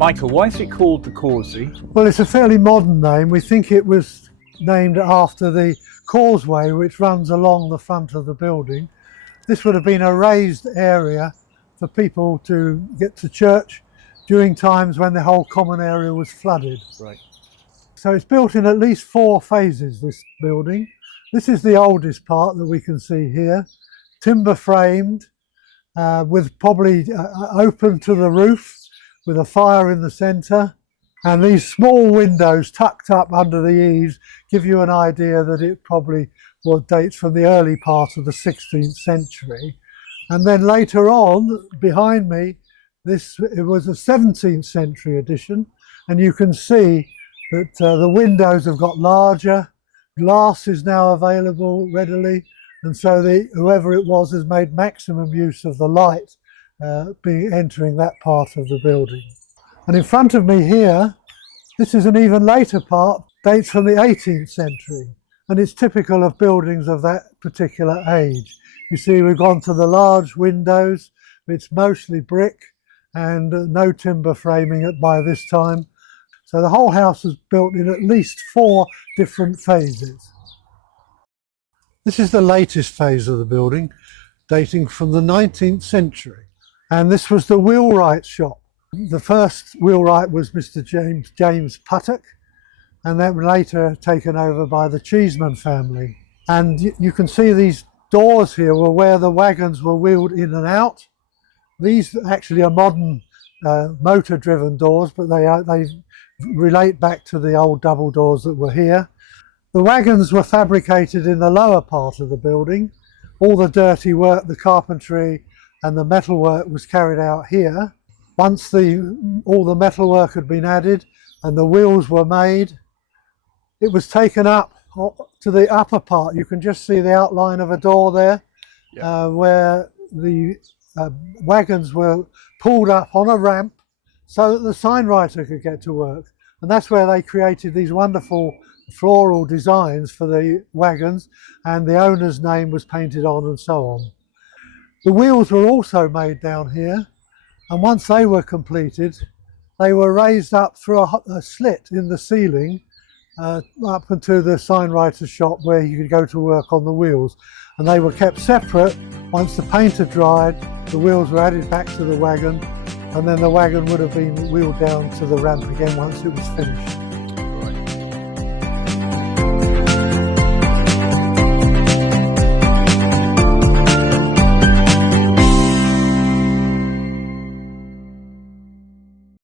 Michael, why is it called the Causey? Well, it's a fairly modern name. We think it was named after the causeway which runs along the front of the building. This would have been a raised area for people to get to church during times when the whole common area was flooded. Right. So it's built in at least 4 phases, this building. This is the oldest part that we can see here, timber framed, with probably open to the roof, with a fire in the centre. And these small windows tucked up under the eaves give you an idea that it probably dates from the early part of the 16th century. And then later on, behind me, it was a 17th century addition, and you can see that the windows have got larger, glass is now available readily, and so whoever it was has made maximum use of the light entering that part of the building. And in front of me here, this is an even later part, dates from the 18th century, and it's typical of buildings of that particular age. You see we've gone to the large windows, it's mostly brick and no timber framing by this time. So the whole house was built in at least 4 different phases. This is the latest phase of the building, dating from the 19th century. And this was the wheelwright shop. The first wheelwright was Mr. James Puttock, and then later taken over by the Cheeseman family. And you can see these doors here were where the wagons were wheeled in and out. These actually are modern motor-driven doors, but they relate back to the old double doors that were here. The wagons were fabricated in the lower part of the building. All the dirty work, the carpentry and the metalwork was carried out here. Once all the metalwork had been added and the wheels were made, it was taken up to the upper part. You can just see the outline of a door there, yeah. Where the wagons were pulled up on a ramp so that the signwriter could get to work. And that's where they created these wonderful floral designs for the wagons, and the owner's name was painted on and so on. The wheels were also made down here, and once they were completed, they were raised up through a slit in the ceiling up into the signwriter's shop where you could go to work on the wheels. And they were kept separate. Once the paint had dried, the wheels were added back to the wagon, and then the wagon would have been wheeled down to the ramp again once it was finished.